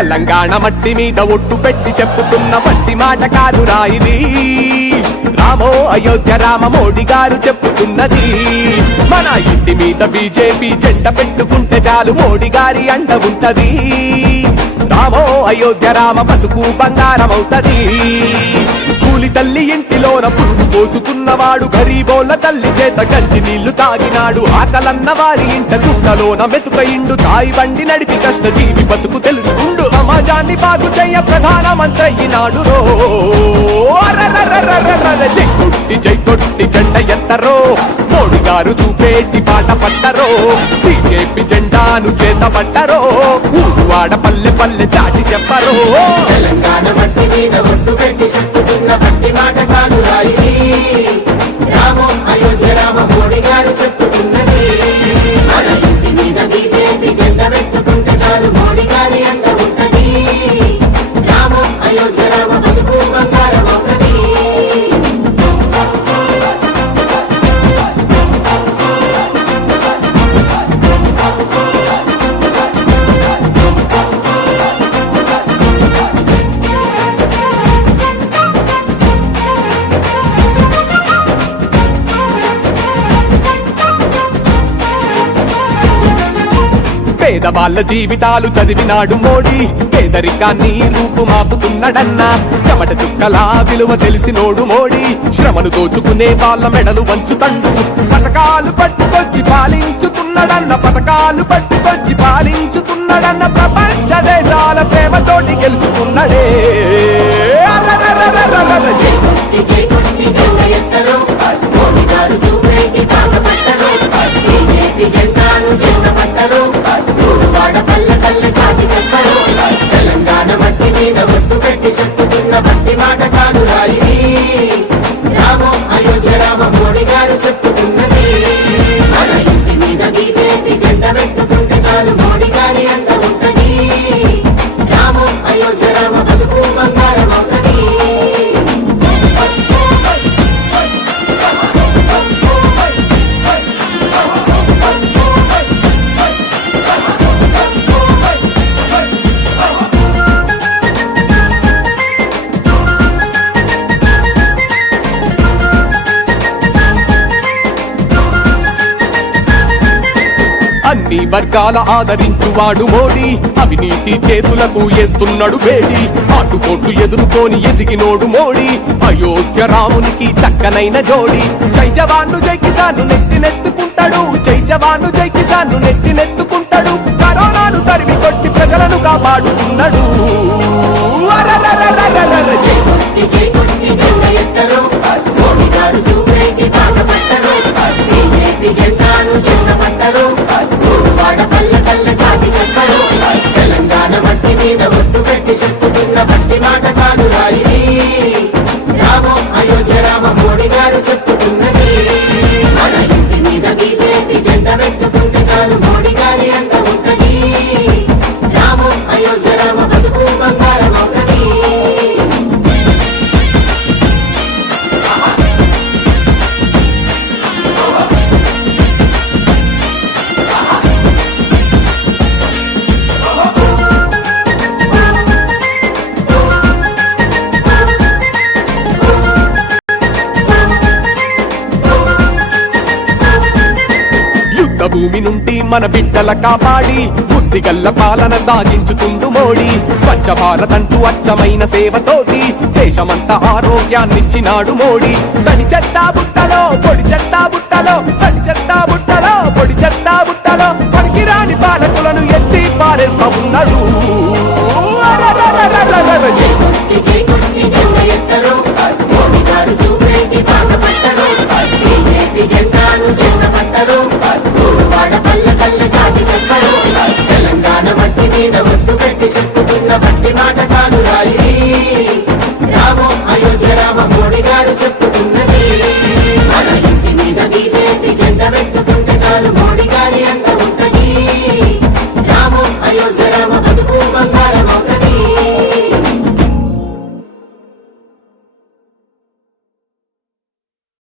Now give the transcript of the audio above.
తెలంగాణ మట్టి మీద ఒట్టు పెట్టి చెప్పుతున్న పట్టి మాట కాదురా ఇది. రామో అయోధ్య రామ మోడీ గారు చెప్పుతున్నది. మన ఇంటి మీద బీజేపీ జెండ పెట్టుకుంటే చాలు మోడీ గారి అండ ఉంటది. రామో అయోధ్య రామ బతుకు బంగారమవుతది. కూలి తల్లి ఇంటిలోన పురుగు పోసుకున్నవాడు గరీబోళ్ళ తల్లి చేత గంజి నీళ్లు తాగినాడు. ఆకలన్న వారి ఇంట కుండలోన మెతుక ఇండు తాయి బండి నడిపి కష్ట జీవి బతుకు తెలుసుకుండు. సమాజాన్ని బాగు చెయ్య ప్రధానమంత్రి అయినాడు రో. జై కొట్టి జెండ ఎత్తరో మోడీ గారు చూపేటి పాట పట్టరో. బీజేపీ జెండాను చేత పట్టరో. ఊరువాడ పల్లె పల్లె చాటి చెప్పరో. తెలంగాణ మట్టి మీద ఒట్టు పెట్టి చెప్పుతున్న భక్తి మాట కాదురా ఇది. రామో అయోధ్య రామ మోడీ గారు చెప్పుతున్నది. మన ఇంటి మీద బీజేపీ జెండా పెట్టుకుంటే చాలు మోడీ గారి అంట ఉంటది. రామో అయోధ్య రామ బతుకు బంగారం అవుతది. పేదవాళ్ళ జీవితాలు చదివినాడు మోడీ. పేదరికాన్ని రూపుమాపుతున్నాడన్నా. చెమట చుక్కలా విలువ తెలిసినోడు మోడీ. శ్రమను దోచుకునే వాళ్ళ మెడలు వంచుతండు. పథకాలు పట్టుకొచ్చి పాలించుతున్నాడన్న. పథకాలు పట్టుకొచ్చి పాలించుతున్నాడన్న. ప్రపంచ దేశాల ప్రేమతోటి గెలుచుకున్నాడే. జై కొట్టి జెండా ఎత్తరో మోడీ గారు చూపేటి పాట పట్టరో. బీజేపీ జెండాను చెంద పట్టరో. ఊరువాడ పల్లె పల్లె చాటి చెప్పరో. తెలంగాణ మట్టి మీద ఒట్టు పెట్టి చెప్పుతున్న భక్తి మాట కాదురా ఇది. రామో అయోధ్య రామ మోడీ గారు చెప్పుతున్నది. మన ఇంటి మీద బీజేపీ జెండా పెట్టుకుంటే చాలు మోడీ గారి అంట ఉంటది. రామో అయోధ్య రామ బతుకు బంగారం అవుతది. అన్ని వర్గాల ఆదరించువాడు మోడీ. అవినీతి చేతులకు వేస్తున్నాడు వేడి. ఆటుపోట్లు ఎదుర్కొని ఎదిగినోడు మోడీ. అయోధ్య రామునికి చక్కనైన జోడి. జై జవాను జై కిసాను నెత్తినెత్తుకుంటాడు. జై జవాను జై కిసాను నెత్తినెత్తుకుంటాడు. కరోనాను తరిమి కొట్టి ప్రజలను కాపాడుతున్నాడు. జై కొట్టి జెండా ఎత్తరో మోడీ గారు చూపేటి పాట పట్టరో. బీజేపీ జెండాను చెంద పట్టరో. ఊరువాడ పల్లె పల్లె చాటి చెప్పరో. తెలంగాణ మట్టి మీద ఒట్టు పెట్టి చెప్పుతున్న భక్తి మాట కాదురా ఇది. రామో అయోధ్య రామ మోడీ గారు చెప్పుతున్నది. మన ఇంటి మీద బీజేపీ జెండా పెట్టుకుంటే చాలు మోడీ గారి అంట ఉంటది. రామో అయోధ్య రామ బతుకు బంగారం అవుతది. భూమి నుండి మన బిడ్డల కాపాడి బుద్ధిగల్ల పాలన సాగించుతుండు మోడీ. స్వచ్ఛ భారత్ అంటూ అచ్చమైన సేవతోటి దేశమంతా ఆరోగ్యాన్నిచ్చినాడు మోడీ. తడి చెత్త బుట్టలో పొడి చెత్త బుట్టలో, తడి చెత్త బుట్టలో పొడి చెత్త బుట్టలో పనికిరాని పాలకులను ఎత్తి పారేస్తా ఉన్నాడు. జై కొట్టి జెండా ఎత్తరో మోడీ గారు చూపేటి పాట పట్టరో. బీజేపీ జెండాను చెంద పట్టరో.